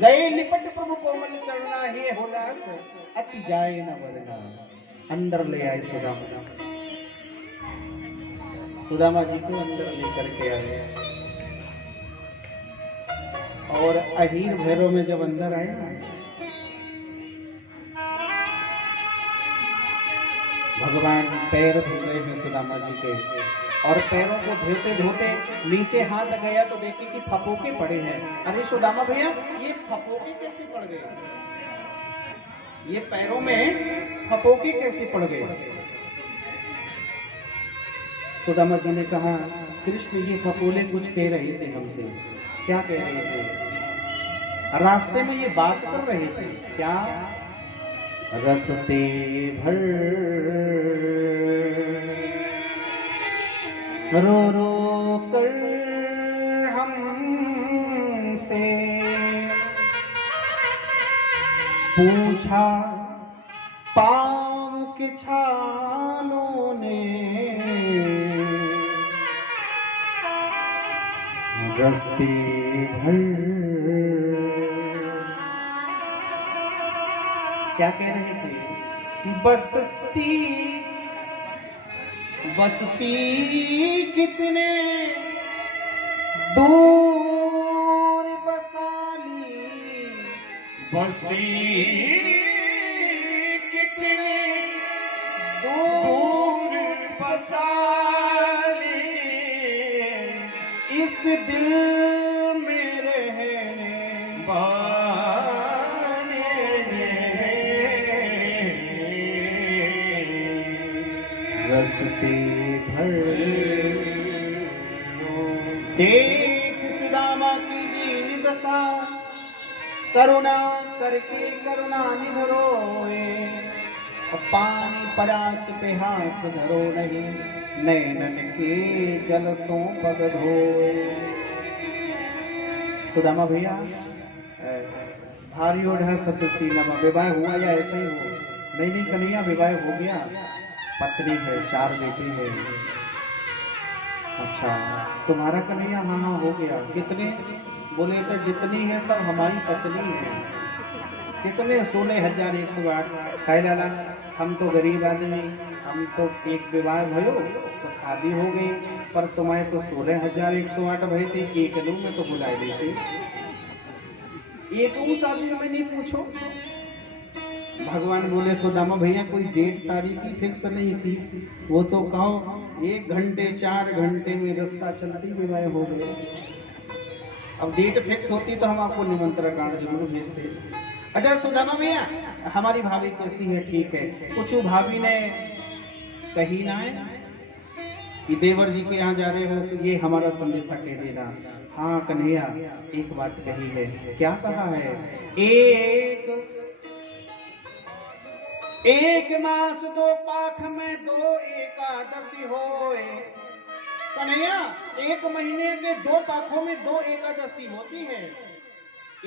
गए लिपट प्रभु कोमल चरना, हे होलास अति जाए न वरना। अंदर ले आए सुदामा, सुदामा जी को अंदर लेकर के आए। और अहीर भैरव में जब अंदर आए ना, भगवान पैर धो रहे हैं सुदामा जी के, और पैरों को धोते धोते नीचे हाथ गया तो देखे कि फपोके पड़े हैं। अरे सुदामा भैया, ये फपोके कैसे पड़ गए? ये पैरों में फपोके कैसे पड़ गए? सुदामा जी ने कहा, कृष्ण ये फपोले कुछ कह रहे थे हमसे। क्या कह रहे थे? रास्ते में ये बात कर रहे थे। क्या? रस्ते भर रो रो कर हमसे पूछा पाँव के छालों ने, रस्ते भर। क्या कह रहे थे? बसती बसती कितने दूर बसाली, बस्ती कितने दूर बसाली, इस दिल में रहने वाले रस्ते भर। देख सुदामा की दीन दशा, करुणा करके करुणा निधरोए। पानी परात पे हाथ धरो नहीं, नैनन के जल सो पग धोए। सुदामा भैया, भारी ओढ़ा सतसीलमा, विवाह हुआ या ऐसा ही हो? नहीं नहीं कन्हैया, विवाह हो गया, पत्नी है, 4 बेटे हैं। अच्छा, तुम्हारा कन्हैया? हाँ हाँ हो गया। कितने? बोले तो जितनी है सब हमारी पत्नी है। कितने? 16,108। कह लाला, हम तो गरीब आदमी, हम तो एक विवाह भयो तो शादी हो गई, पर तुम्हें तो 16,108 भई थी, एक लू में तो बुला देती। एक शादी में नहीं पूछो। भगवान बोले, सुदामा भैया कोई डेट तारीख की फिक्स नहीं थी, वो तो कहो 1 घंटे 4 घंटे में रास्ता चलती विवाह हो गए। अब डेट फिक्स होती तो हम आपको निमंत्रण कार्ड जरूर भेजते। अच्छा सुदामा भैया, हमारी भाभी कैसी है? ठीक है। कुछ भाभी ने कही ना है कि देवर जी के यहाँ जा रहे हो तो ये हमारा संदेशा कह देना। हाँ कन्हैया, एक बात कही है। क्या कहा है? एक मास 2 पाख में 2 एकादशी होए। कन्हैया, 1 महीने के 2 पाखों में 2 एकादशी होती है।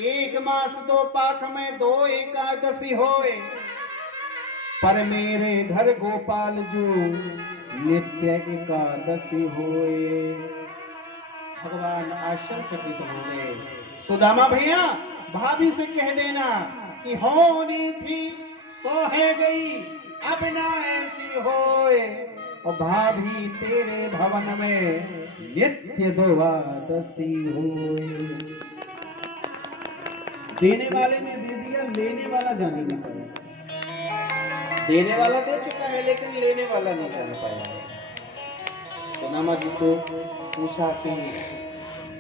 1 मास 2 पाख में 2 एकादशी होए, पर मेरे घर गोपाल जो नित्य एकादशी होए। भगवान आश्चर्यचकित हो गए। सुदामा भैया, भाभी से कह देना कि होनी थी सो है गई, अब ना ऐसी होए। और भाभी तेरे भवन में नित्य द्वादशी होए। देने वाले ने दे दिया, लेने वाला जाने नहीं पाया। देने वाला दे चुका है लेकिन लेने वाला नहीं जान पाया। सुदामा जी को पूछा कि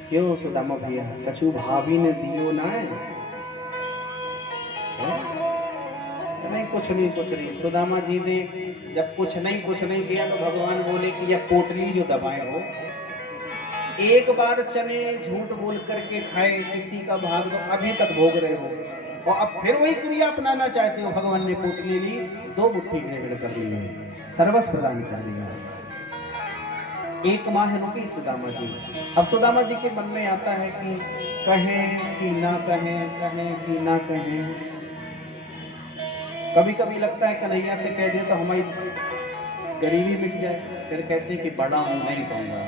क्यों सुदामा भैया? कछु भाभी ने दियो ना है? नहीं कुछ नहीं। सुदामा जी ने जब कुछ नहीं किया तो भगवान बोले कि यह पोटली जो दबाए हो, एक बार चने झूठ बोल करके खाए, किसी का भाग तो अभी तक भोग रहे हो, और अब फिर वही क्रिया अपनाना चाहते हो। भगवान ने पोटली ली, 2 मुट्ठी ग्रहण कर ली है, सर्वस्व प्रदान कर दिया। 1 माह रुकी सुदामा जी। अब सुदामा जी के मन में आता है कि कहें कि ना कहें, कहें कि ना कहें। कभी कभी लगता है कन्हैया से कह दे तो हमारी गरीबी मिट जाए। फिर कहते हैं कि बड़ा हूं, नहीं कहूंगा।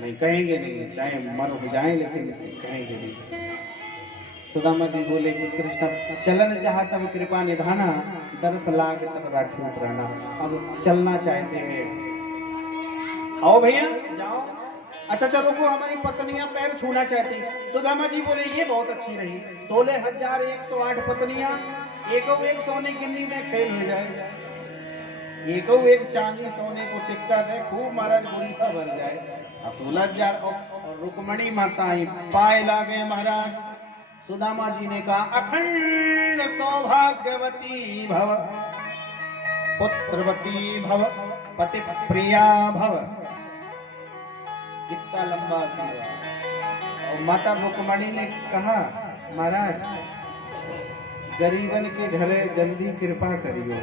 नहीं कहेंगे नहीं, चाहे मर हो जाए लेकिन कहेंगे नहीं। सुदामा जी बोले कि कृष्ण चलन चाहा तब कृपा निधाना, दर्श लाग तब राखी प्राणा। अब चलना चाहते हैं, आओ भैया जाओ। अच्छा चलो, रुको, हमारी पत्नियां पैर छूना चाहती। सुदामा जी बोले ये बहुत अच्छी रही, 16,108 पत्नियां, एको एक सोने गिन्नी दे खेल हो जाए, एको एक चांदी सोने को सिक्का दे, खूब महाराज गुड़िया बन जाए। 16,000 और रुक्मणी माता आई पाए लागे महाराज। सुदामा जी ने कहा अखंड सौभाग्यवती भव, पुत्रवती भव, पति प्रिया भव। कितना लंबा आशीर्वाद। और माता रुक्मणी ने कहा महाराज गरीबन के घरे जल्दी कृपा करियो,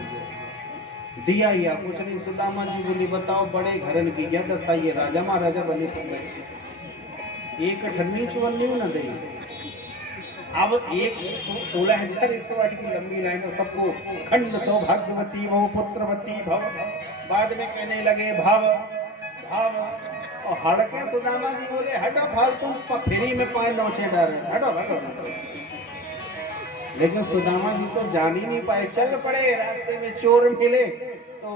दिया या कुछ नहीं। सुदामा जी बोली बताओ बड़े घरन की क्या दशा, ये राजा महाराजा बने तो एक ठन्नी चुवन्नी न दे। अब 16,108 की लंबी लाइन में सबको खंड सौभाग्यवती भव, पुत्रवती भव। बाद में कहने लगे भव भव, और हड़के सुदामा जी बोले हटो फालतू फेरी में पाए नौचे डाले, हटो हटो। लेकिन सुदामा जी तो जान ही नहीं पाए, चल पड़े। रास्ते में चोर मिले तो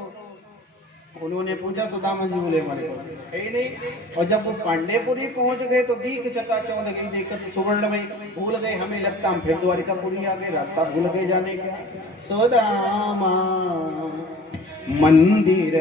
उन्होंने पूछा, सुदामा जी बोले हमारे है ही नहीं। और जब वो पांडेपुरी पहुंच गए तो दीख चकाचौंध गई, देखकर तो सुवर्ण में भूल गए हमें लगता, हम फिर द्वारिकापुरी आ गए, रास्ता भूल गए जाने का। सुदामा मंदिर